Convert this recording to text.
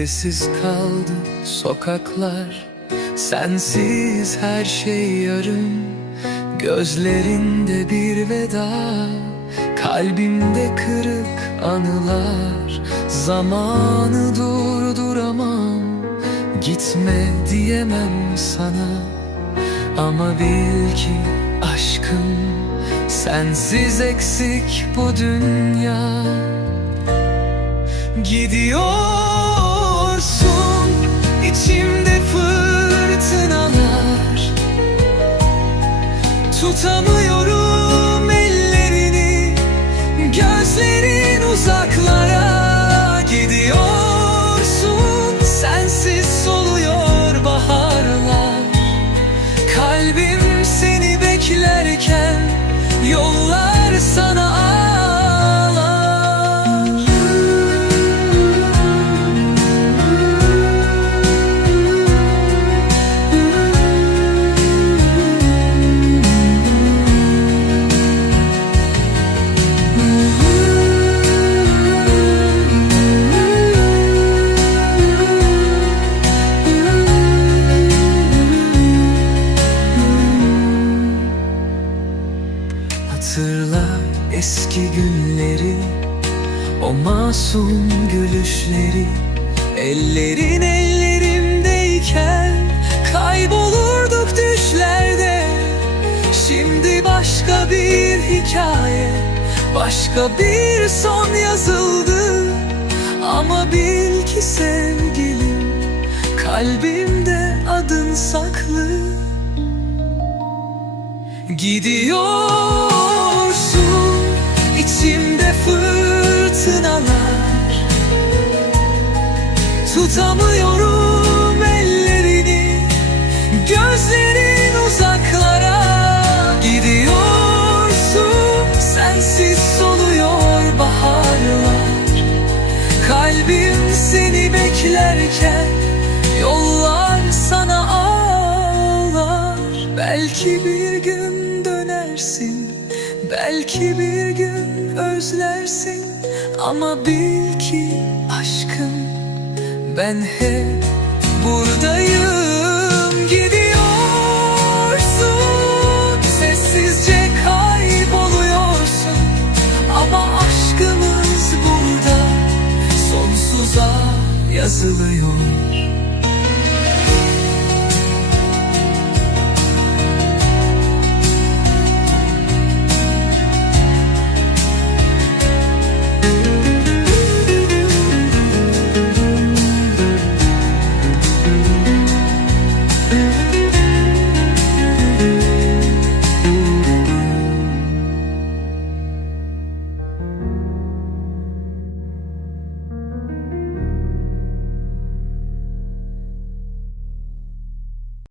Sessiz kaldı sokaklar. Sensiz her şey yarım. Gözlerinde bir veda. Kalbimde kırık anılar. Zamanı durduramam. Gitme diyemem sana. Ama bil ki aşkım Sensiz eksik bu dünya. Gidiyorsun Tutamıyorum ellerini Gözlerin uzaklara eski günleri O masum gülüşleri. Ellerin ellerimdeyken Kaybolurduk düşlerde. Şimdi başka bir hikaye Başka bir son yazıldı. Ama bil ki sevgilim Kalbimde adın saklı. Gidiyorsun Tutamıyorum ellerini. Gözlerin uzaklara Gidiyorsun. Sensiz soluyor baharlar. Kalbim seni beklerken Yollar sana ağlar. Belki bir gün dönersin Belki bir gün özlersin. Ama bil ki aşkım Ben hep buradayım. Gidiyorsun Sessizce kayboluyorsun. Ama aşkımız burada Sonsuza yazılıyor